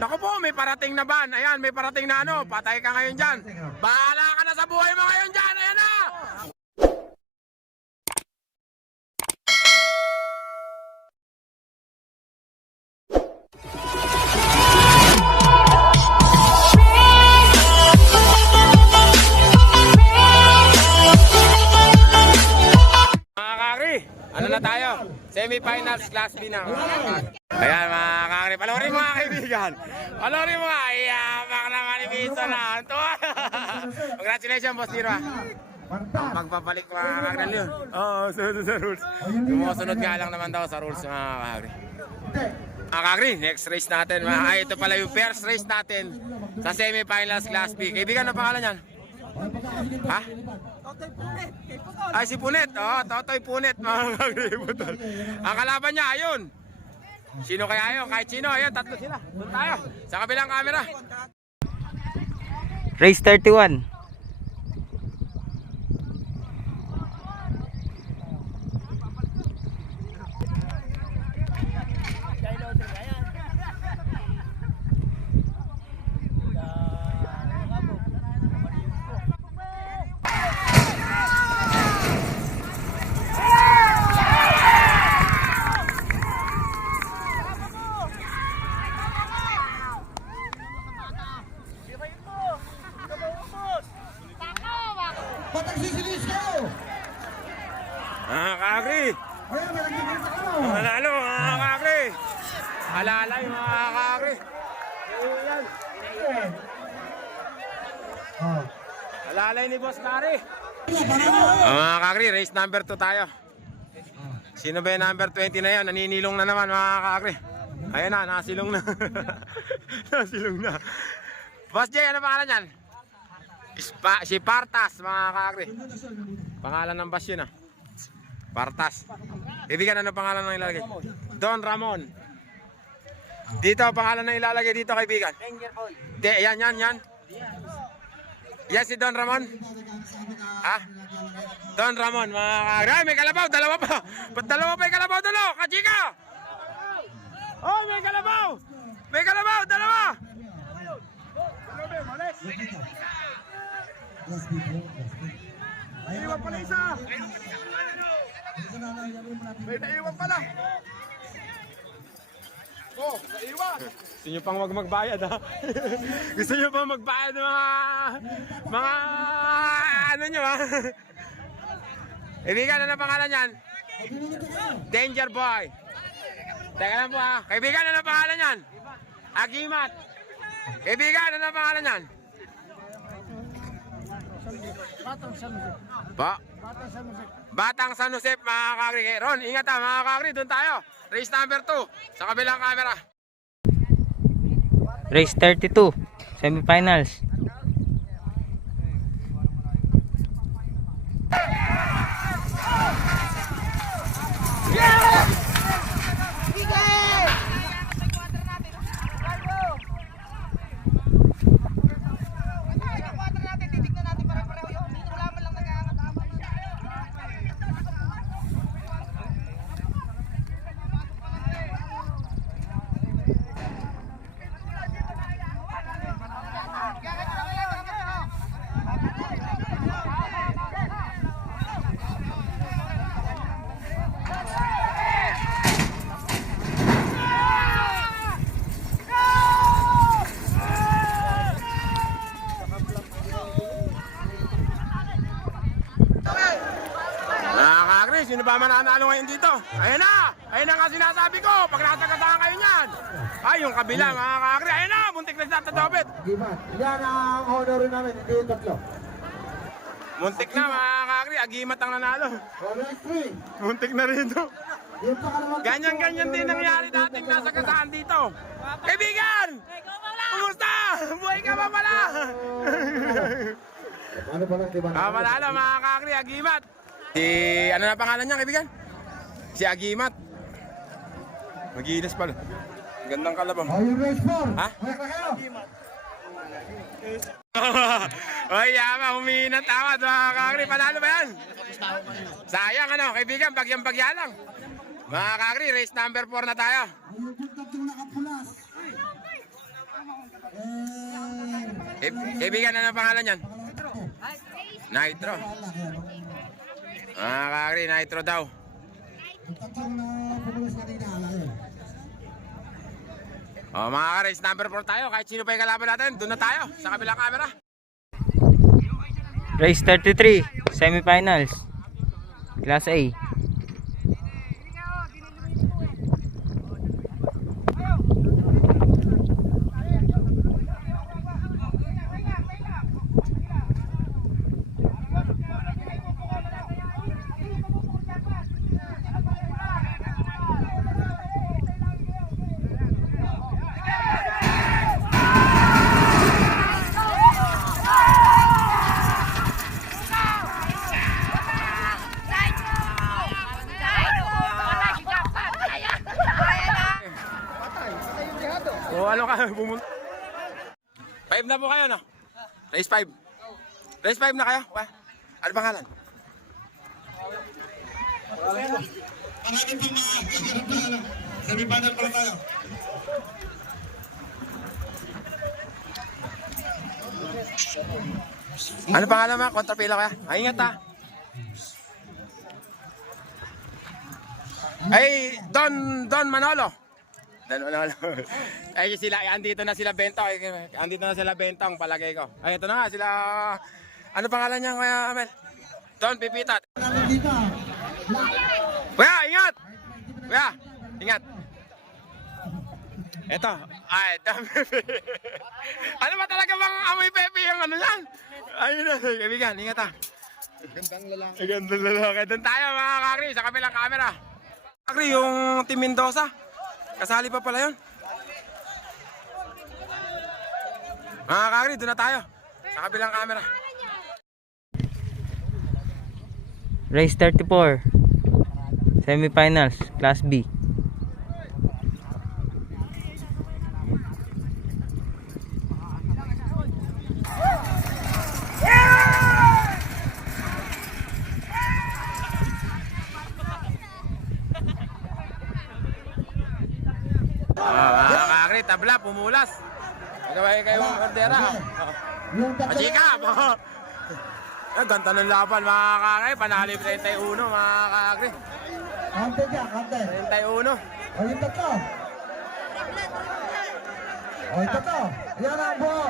Naku po, may parating na ban. Ayan, may parating na ano. Patay ka ngayon dyan. Bahala ka na sa buhay mo ngayon dyan. Ayan na! Mga kakri, ano na tayo? Semi-finals, class B na. Ayan mga kakri, palorin mga kaibigan. Palorin mo nga, iyamak naman ni Miso na. Congratulations, Boss Diro. Magpapalik mga kakri yun. Oo, sunod sa rules. Sumusunod nga lang naman daw sa rules mga kakri. Mga kakri, next race natin. Ito pala yung first race natin sa semi-finals, class B. Kaibigan, ano pangalan yan? Ha? Ay, si Punet. Oh, Totoy Punet, mga kagributan. Ang kalaban niya, ayun. Sino kaya yun? Kahit sino, ayun, tatlo sila. Doon tayo, sa kabilang camera. Race 31. Mga kakri. Manalo, mga kakri. Alalay, mga kakri. Ayan. Alalay ni Boss Kari. Mga kakri, race number 2 tayo. Sino ba yung number 20 na yan? Naninilong na naman, mga kakri. Ayan na, nasilong na. Nasilong na. Boss Jay, ano pangalan yan? Si Partas, mga kakri. Pangalan ng bus yun ah. Partas. Kaibigan, ano pangalan ng ilalagay? Don Ramon. Dito, pangalan ng ilalagay dito, kaibigan. Yan. Yan si Don Ramon. Ha? Don Ramon, mga kakri. May kalabaw, dalawa pa. Ba't dalawa pa yung kalabaw dalo? Kachika! Oh, may kalabaw! May kalabaw, dalawa! Naiwan pala isa! May naiwan pala! Oh, naiwan! Gusto nyo pang magbayad ha? Gusto nyo pang magbayad mga ano nyo ha? Kaibigan, ano pangalan yan? Danger Boy! Teka lang po ha. Kaibigan, ano pangalan yan? Agimat! Kaibigan, ano pangalan yan? Batang San Jose, mga kakri. Ron, ingat ha, mga kakri. Doon tayo. Race number 2. Sa kabilang camera. Race 32. Semifinals. Sino ba mananalo ngayon dito? Ayan na! Ayan na nga sinasabi ko! Pag nasagasahan kayo niyan! Ay, yung kabila mga kakri! Ayan na! Muntik na tatadobit! Yan ang honor namin, hindi yung tatlo. Muntik na mga kakri! Agimat ang nanalo! Muntik na rin ito! Ganyan-ganyan din nangyari dating nasagasahan dito! Kaibigan! Kumusta? Buhay ka pa pala! Manalo mga kakri! Agimat! Ano na pangalan niya, kaibigan? Si Agimat. Magiinas pala. Gandang kalabang. Ha? Agimat. Oy, yama, huminat tawad mga kakri. Panalo ba yan? Sayang ano, kaibigan, bagyang-bagya lang. Mga kakri, race number 4 na tayo. Kaibigan, ano ang pangalan yan? Nitro. Mga kakri, Nitro daw. Yung tatlong na pumulis kanina, ala yun. Mga kakri, number 4 tayo. Kahit sino pa yung kalaban natin, doon na tayo sa kabilang camera. Race 33, semifinals. Class A. O ano ka, bumunta. 5 na po kayo, no? Race 5. Race 5 na kayo? Ano pangalan? Semifinal pala tayo. Ano pangalan mo? Kontrapila kaya? Ay, ingat ha. Ay, Don Manolo. Don Manolo. Ay, sila, andito na sila Bentong. Andito na sila Bentong, palagay ko. Ay, ito na nga, sila... Ano pangalan niya, Kuya Amel? Don Pipitat. Kuya, ingat! Kuya, ingat! Ito, ay, dami. Ano ba talaga bang amoy pepe yung ano yan? Ayun na, kaibigan, ingat ha. Gandang lalaki. Gandang lalaki. Doon tayo mga kakri, sa kabilang camera. Kakri, yung Team Mendoza. Kasali pa pala yun. Mga kakri, doon na tayo. Sa kabilang camera. Race 34, semifinals. Class B. Mga kakri, tabla, pumulas. Magkabay kayong ordera. Yung tatlo. Machika! Ay, ganda ng laban mga kakri. Panalo 31 mga kakri. Kante dyan, kante. 31. O yung tatlo. O yung tatlo. Yan ang buo.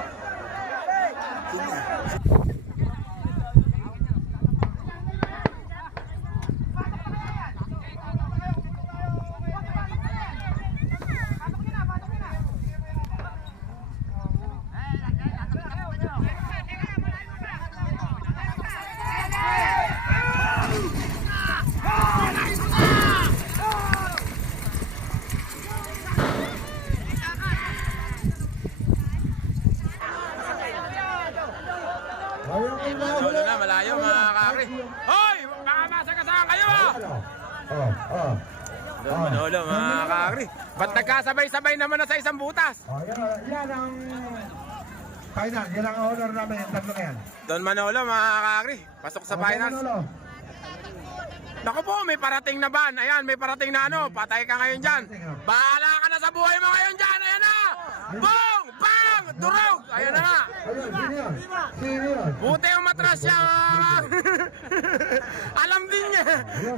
Lolo na, malayo mga kakri. Hoy! Baka masagasahan kayo ah! Don Manolo mga kakri. Ba't nagkasabay-sabay naman na sa isang butas? Yan ang final. Yan ang honor namin. Yung tatlo na yan. Don Manolo mga kakri. Pasok sa finals. Manolo. Naku po, may parating na ban. Ayan, may parating na ano. Patay ka ngayon dyan. Bahala ka na sa buhay mo ngayon dyan. Ayan na! Boom! Bang! Durog! Ayan na nga. Ayun, sino yun? Sino yun? Buti yung matras siya. Alam din niya.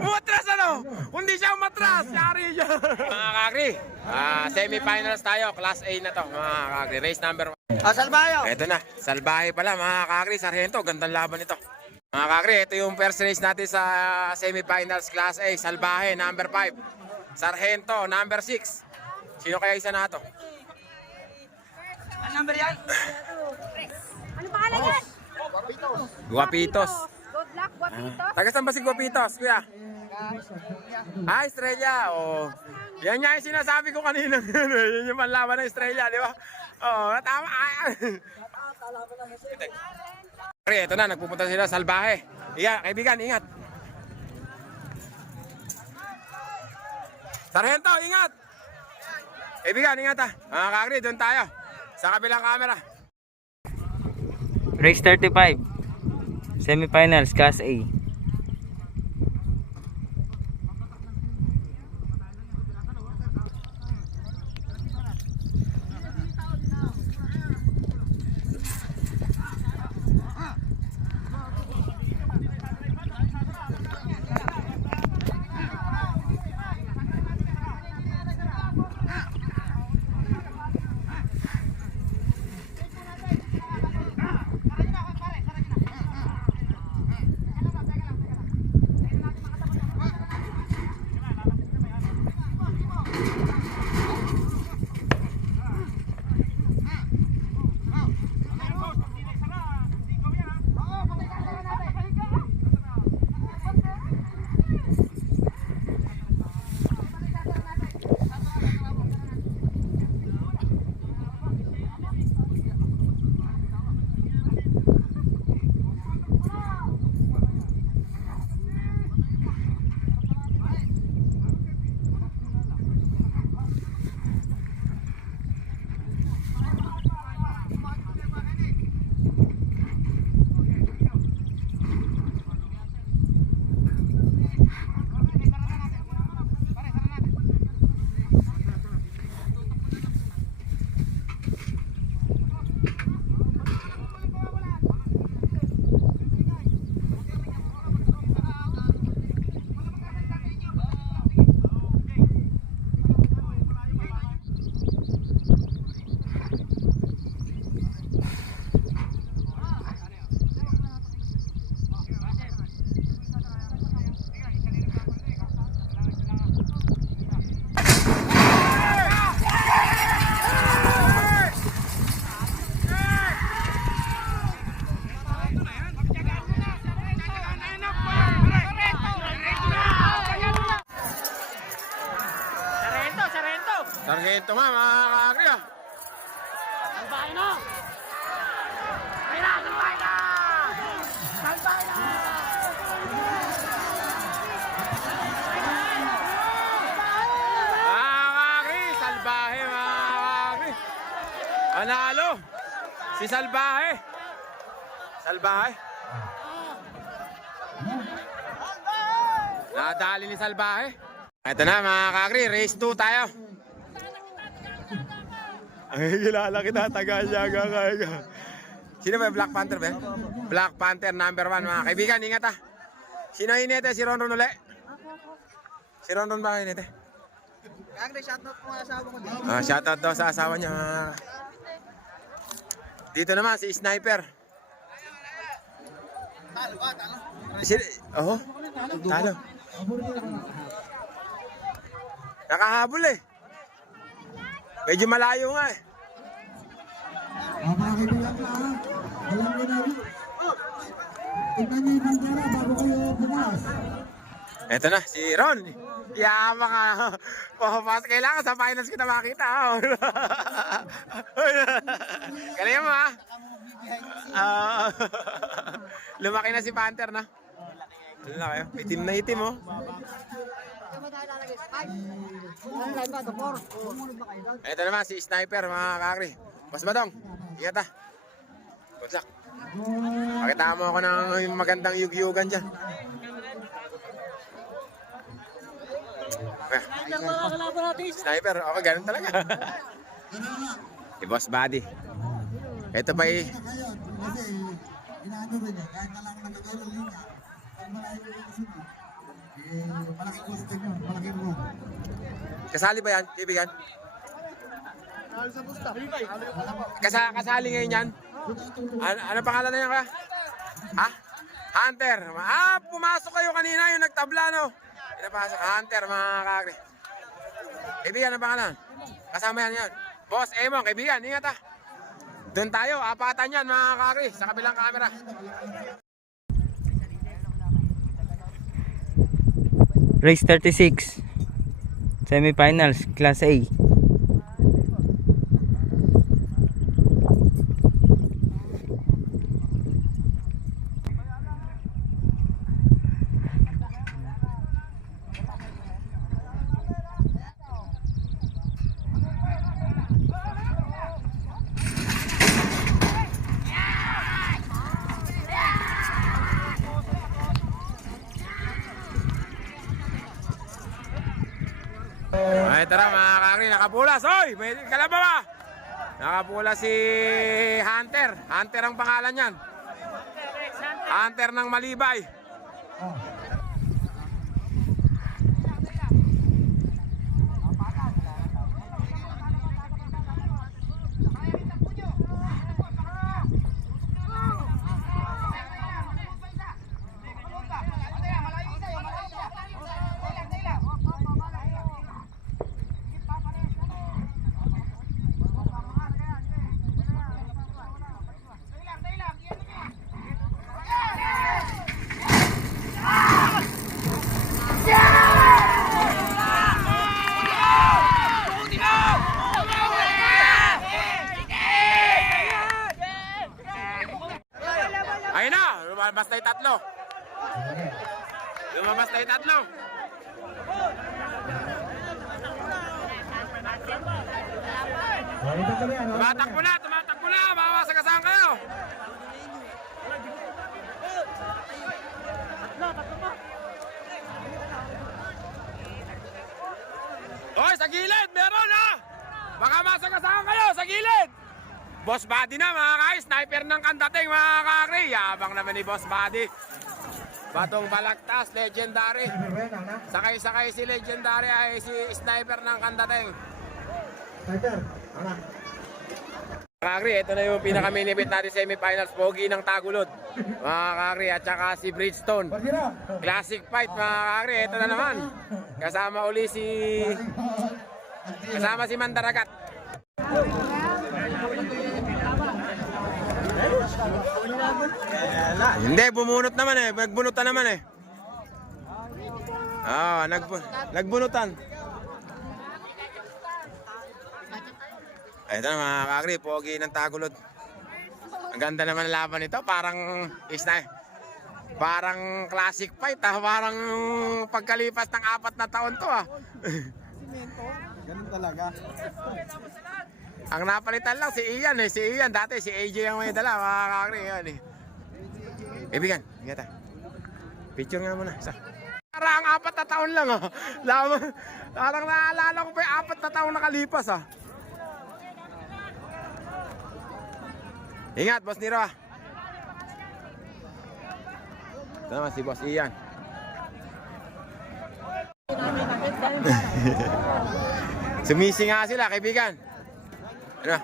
Matras ano? Hindi siya matras. Yari siya. Mga kakri, semi-finals tayo. Class A na to. Mga kakri, race number 1. Salbayo! Ito na, salbahe pala mga kakri. Sargento, gandang laban ito. Mga kakri, ito yung first race natin sa semi-finals Class A. Salbahe, number 5. Sargento, number 6. Sino kaya isa na ito? Ano pangalan yan? Guapitos. Good luck, Guapito. Taga saan ba si Guapitos, kuya? Ah, Estrella. Oh. Yan nga yung sinasabi ko kanina. Yun yung panlaban ng Estrella, di ba? Oo, tama. Ito na, nagpupunta sila salbahe. Iya, kaibigan, ingat. Sargento, ingat. Kaibigan, ingat ha. Mga kakri, doon tayo. Sa kabilang camera. Race 35, semifinals. Class A. Mga kakri, salbahe mga kakri. Panalo. Si Salbahe. Salbahe. Nadali ni Salbahe. Ito na mga kakri, race 2 tayo. Ay, kilala kita, taga-syaga kayo. Sino ba yung Black Panther ba? Black Panther number 1 mga kaibigan, ingat ah. Sino inete? Si Ronron uli? Si Ronron ba inete? Shoutout po ang asawa ko dito. Shoutout daw sa asawa niya. Dito naman si Sniper. Talo. Oh, talo. Nakahabol eh. Medyo malayo nga eh. Mga kaibigan na, alam nyo na rin. Tignan nyo yung bandera bago kayo bumas. Eto na, si Ron. Yama ka. Pumapasok. Kailangan sa finals kita makita. Galing mo ha. Lumaki na si Panther na. Ano na kayo? Itim na itim oh. Eto naman si Sniper mga kakri. Mas Badong. Ingat ah. Good luck. Pakita mo ako ng magandang yug-yugan dyan. Sniper, okay, ganun talaga. Si Boss Buddy. Ito pa eh. Kasi, inaano rin eh, kahit na lang nagkakaroon yun nga, pag malayo yung isubi, malaking question yun, malaking room. Kasali ba yan, kaibigan? Kasali ngayon yan? Ano pangalan na yan kaya? Ha? Hunter. Pumasok kayo kanina yung nagtabla no? Pinapasok. Hunter mga kakri. Kaibigan, ang pangalan? Kasama yan. Boss Emong, kaibigan, ingat ah. Doon tayo, apatan yan mga kakri, sa kabilang camera. Race 36. Semifinals, Class A. Ay, tara mga kakri, nakapulas. Hoy, may kalabaw ba? Nakapulas si Hunter. Hunter ang pangalan yan. Hunter ng Malibay. Ayun na, lumabas na yung tatlo. Lumabas na yung tatlo. Tumatakbo na, mawasagasaan kayo. Hoy, sa gilid, meron ha. Baka masagasaan kayo, sa gilid. Boss Buddy na mga kay, sniper ng kandating mga kakri. Yabang naman ni Boss Buddy. Batong Balagtas, legendary. Sakay-sakay si legendary ay si sniper ng kandating. Sniper, anak. Kakri, ito na yung pinaka-minibit natin semifinals. Pogi ng Tagulod. Mga kakri, at saka si Bridgestone. Classic fight mga kakri, ito na naman. Kasama uli si... Kasama si Mandaragat. Hindi, bumunot naman eh. Nagbunutan naman eh. Nagbunutan. Ito na mga kakri, pogi ng Tagulod. Ang ganda naman ang laban nito, parang parang classic fight parang pagkalipas ng 4 na taon to Ganun talaga. Ang napalitan lang si Ian si Ian dati si AJ ang may dala mga kakri yan Ibigan, ingatan. Picture nga muna. Parang 4 na taon lang Parang naalala ko pa yung 4 na taon nakalipas Ingat, Boss Niro Ito naman si Boss Ian. Sumisi nga sila, kaibigan. Ano?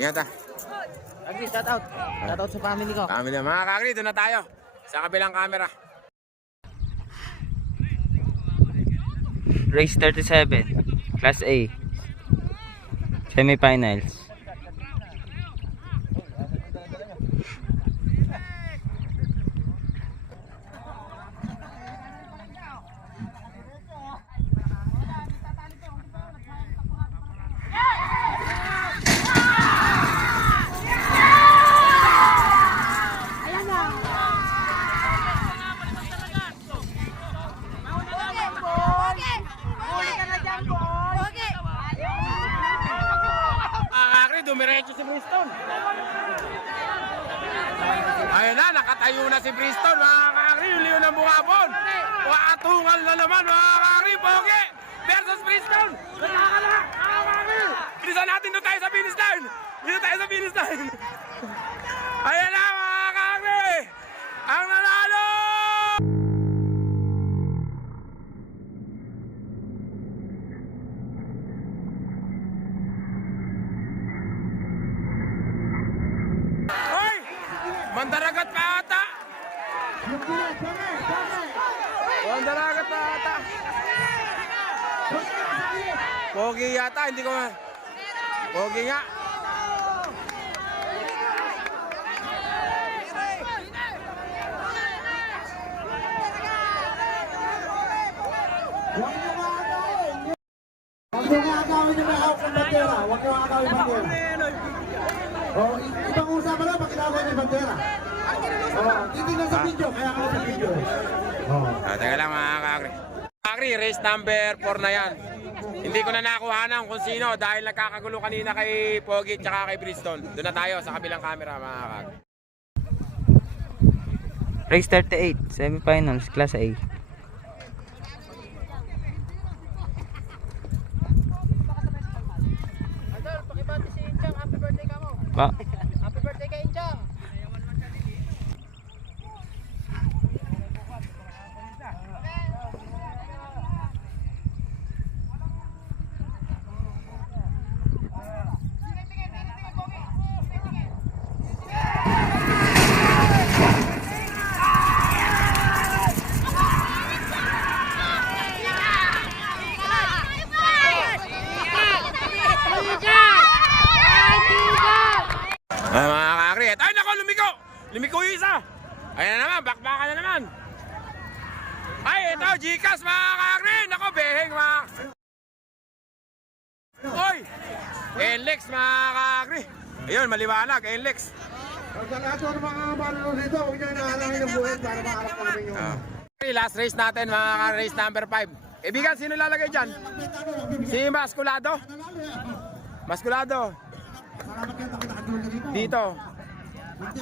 Ingat Agri, shout out. Shout out sa family ko. Family, mga kakri, doon na tayo. Sa kabilang camera. Race 37, Class A. Semifinals. Dumiretso si Bristol. Ayun na, nakatayo na si Bristol, mga kakri, yung liyo ng bungabon. Watungal na naman, mga kakri, Pogi versus Bristol. Nataka na, mga kakri. Bilisan natin, doon tayo sa finish line. Dito tayo sa finish line. Ayun na, mga kakri. Ang nanalo! Mandaragat pa ata! Mandaragat pa ata! Pogi yata, hindi ko Pogi nga! Huwag nyo nga agawin yung may hawak ng bandera. Huwag nyo nga agawin yung bandera. Ibang usapan lang, pakilawin yung bandera. Titignan sa video, kaya ka sa video. Teka lang mga kakri. Kakri, race number 4 na yan. Hindi ko na nakuhanan kung sino dahil nagkakagulo kanina kay Pogi at kay Bristol. Doon na tayo sa kabilang camera mga kakri. Race 38, Semifinals, Class A. Idol, pakibati si Inchang. Happy birthday ka mo. Happy birthday kay Inchang. Mga kakri, ay nako, lumiko! Lumiko yung isa! Ayan na naman, bakbakan na naman! Ay, ito, Gcash mga kakri! Nako, beheng mga... Oy! NLEX mga kakri! Ayun, maliwanag, NLEX! Sa lahat ng mga manunod dito, huwag nyo inaalangin ng buhay para makalap namin yung... Last race natin mga kakri, race number 5. Ibigan, sino lalagay dyan? Si Masculado? Masculado. Dito.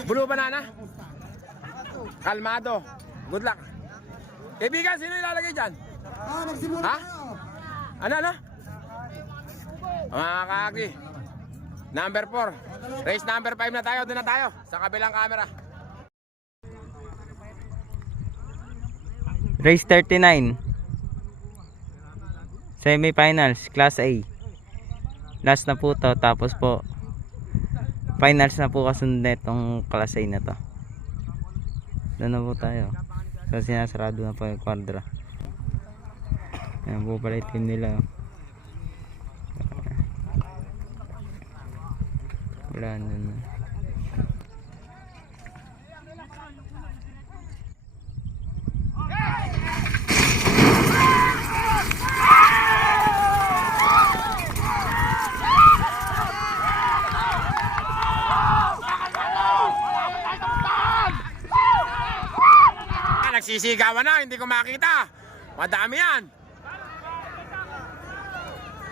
Blue banana. Kalmado. Good luck. Kaibigan, sino ilalagay dyan? Magsimula Ha? tayo. Ano? Mga kakri. Number 4. Race number 5 na tayo. Doon na tayo. Sa kabilang camera. Race 39, Semifinals, Class A. Last na po to, tapos po finals na po kasunod itong Class A na to. Doon na po tayo. So sinasarado na po yung quadra. Ayan po pala yung team nila. Wala na. nagsisigawan na, hindi ko makita. Madami yan.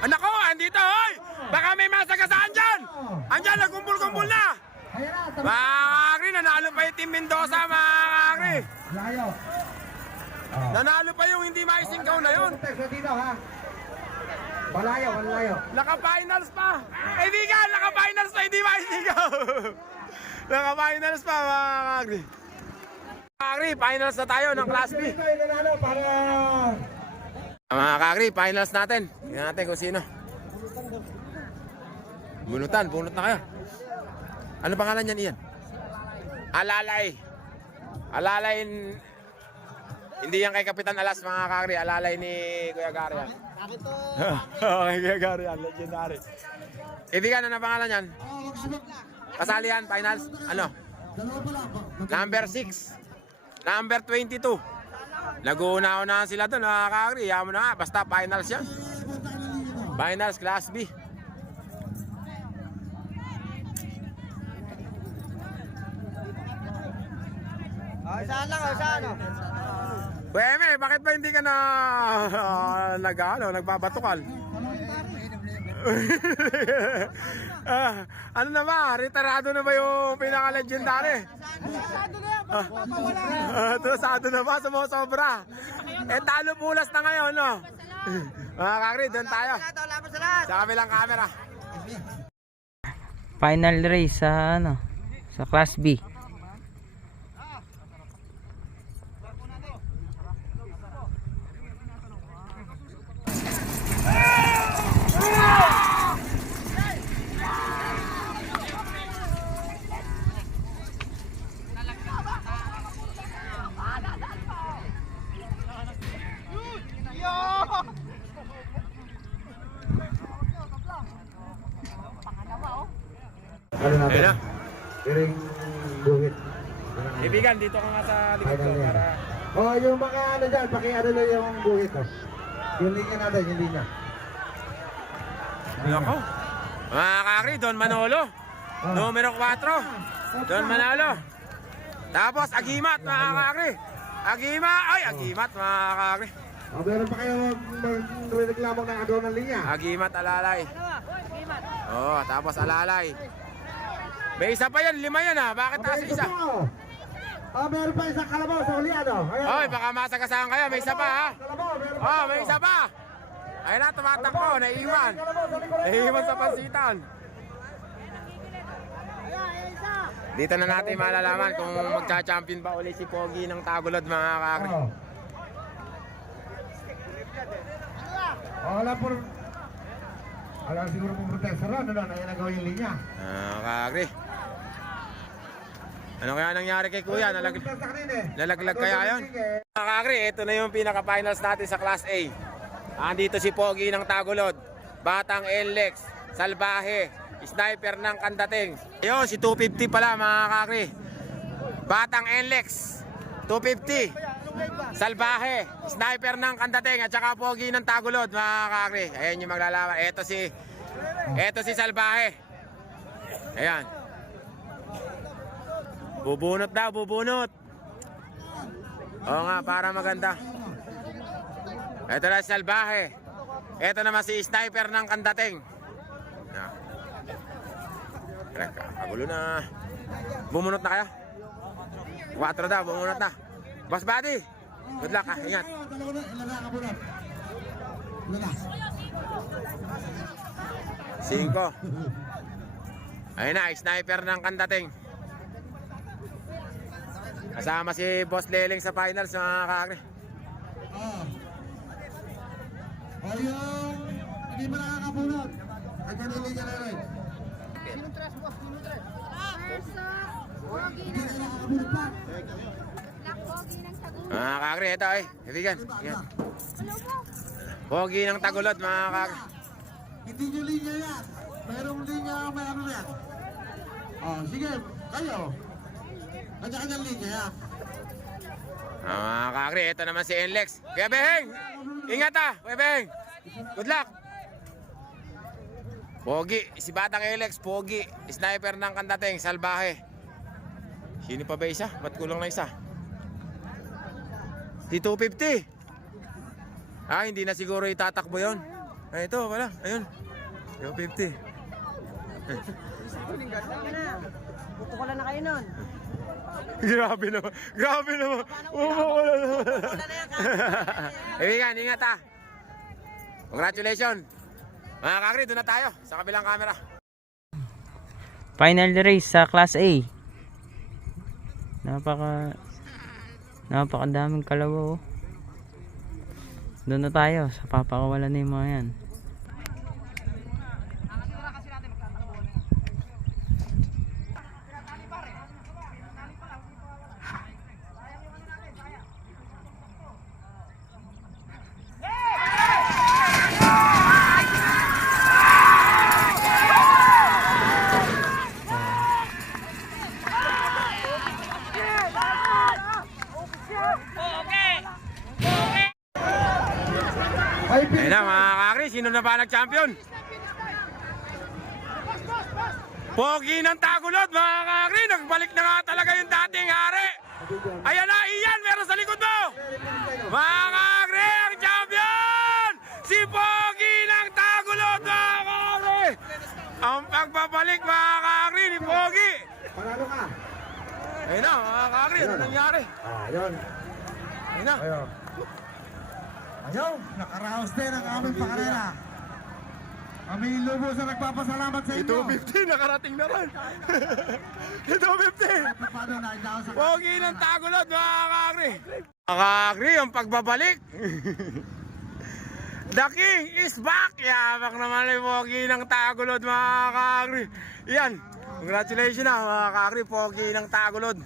Anak ko, andito, hoy! Baka may masagasaan dyan! Andyan, nagkumpul-kumpul na! Mga kakri, nanalo pa yung Team Mendoza, mga kakri. Layo. Nanalo pa yung hindi maisingkaw na yun. Dito ha. Malayo, malayo. Naka-finals pa. Kaibigan, naka-finals pa, hindi maisingkaw. Naka-finals pa, mga kakri. Kakri, finals na tayo ng Class B. Dito yung nanalo para... Mga kakri, finals natin. Tingnan natin kung sino. Bunutan, bunot na kayo. Ano pangalan niyan, Ian? Alalay. Alalay, hindi yan kay Kapitan Alas, mga kakri. Alalay ni Kuya Gary. Bakit to? Okay, Kuya Gary, legendary. Kaibigan, ano pangalan niyan? Kasali yan, finals. Ano? Number 6. Number 22. Nag-uuna-unahan sila doon, mga kakri. Yaman mo na nga, basta finals yan. Finals, Class B. Saan lang, saan? Weme, bakit ba hindi ka na nagbabatukal? Ano na ba? Retirado na ba yung pinaka-legendary? Trasado na ba? Sumusobra. Eh, talo pulas na ngayon, no? Mga kakri, doon tayo. Sa kabilang camera. Final race sa ano, sa Class B. Ano natin? Ayun na. Piring buhit. Ibigan, dito ka nga sa likod ko para... Oh, yung mga ano dyan, pakiano lang yung buhit. Oh. Yung linya natin, yung linya. Nako. Mga kakri, Don Manolo. Numero 4. Don Manolo. Tapos, Agimat, mga kakri. Agimat, mga kakri. Oh, meron pa kayo magreklamong na agaw ng linya. Agimat, alalay. Oh, tapos alalay. May isa pa yan, 5 yan ha. Bakit taas isa? Oh, meron pa isang kalabaw sa uli, ano? Ayan. Oy, baka masagasaan kayo. May isa pa ha. Kalabaw, meron pa. Oh, may isa pa. Ayun na, tumatakbo. Naiiwan. Naiiwan sa pansitan. Dito na natin malalaman kung magcha-champion ba uli si Pogi ng Tagulod, mga kakri. Oh. Oh, wala siguro pong protector ano na, ayan nagawa yung linya. Kakri. Ano kaya nangyari kay Kuya? Nalaglag kaya yun? Mga kakri, ito na yung pinaka-finals natin sa Class A. Andito si Pogi ng Tagulod, Batang Enlex, Salbahe, Sniper ng Kandating. Ayun, si 250 pala, mga kakri. Batang Enlex, 250. Salbahe, Sniper ng Kandating at saka Pogi ng Tagulod, mga kakri. Ayan yung maglalaban. Ito si Salbahe. Ayan. Bubunot daw, bubunot. Oo nga, para maganda. Ito na si Salbahe. Ito naman si Sniper ng Kandating. Kagulo na. Bumunot na kayo? 4 daw, bumunot na. Boss Buddy, good luck ha, ingat. 5. Ayun na, Sniper ng Kandating. Kasama si Boss Leling sa finals, mga kakri. O yung hindi mo nakakabunot. Agad yung linya na rin. Sinong tres, boss? Sinong tres? Pogi Hindi ng na nakakabunot pa. Black Pogi ng Tagulod. Mga kakri, ito ay, kaibigan. Yan. Pogi ng Tagulod, mga kakri. Hindi nyo linya yan. Mayroong linya may ano yan. Oh, sige, kayo. Kanya-kanyang linya yan. Mga kakri, ito naman si Enlex. Kuya Beheng, ingat ha, Kuya Beheng. Good luck. Pogi, si Batang Enlex, Pogi. Sniper ng Kandating, Salbahe. Sino pa ba isa? Ba't kulang na isa? Si 250. Ah, hindi na siguro itatakbo yun. Ay, ito pala. Ayun. 250. Pupukulan na kayo nun. Grabe naman. Grabe naman. Umukulan naman. Ibigan, ingat ah. Congratulations. Mga kakri, doon na tayo. Sa kabilang camera. Final race sa Class A. Napakadaming kalabaw. Doon na tayo sa papakawalan na yung mga yan. Ayun na mga kakri, sino na ba nag-champion? Pogi ng Tagulod mga kakri, nagbalik na nga talaga yung dating hari. Ayan na, Ian, meron sa likod mo. Mga kakri, ang champion! Si Pogi ng Tagulod mga kakri. Ang pagbabalik mga kakri ni Pogi. Panalo ka. Ayun na mga kakri, ano nangyari? Yun. Ayun na. Ayaw, nakaraos din ang aming pakarera. Kami lubos na nagpapasalamat sa inyo. 250, nakarating na rin. 250. Paano na ikaw sa Pogi ng Tagulod mga kakri. Mga kakri, ang pagbabalik. The King is back. Yamak naman yung Pogi ng Tagulod mga kakri. Yan, congratulations na mga kakri, Pogi ng Tagulod.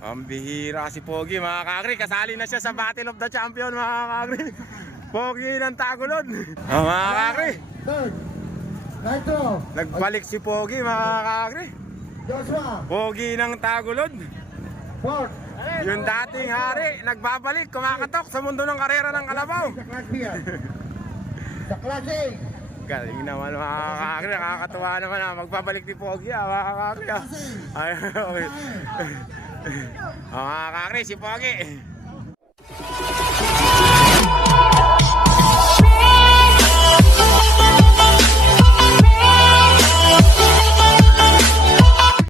Ang bihira si Pogi mga kakri. Kasali na siya sa Battle of the Champion mga kakri. Pogi ng Tagulod. Mga kakri, third? Nitro. nagbalik si Pogi mga kakri. Joshua. Pogi ng Tagulod. Fourth. Yung dating hari, nagbabalik, kumakatok sa mundo ng karera ng kalabaw. Sa Class B yan. Sa Class A. Galing naman mga kakri, nakakatuwa naman magbabalik ni Pogi mga kakri. Ay, okay. Mga kakri, si Pogi.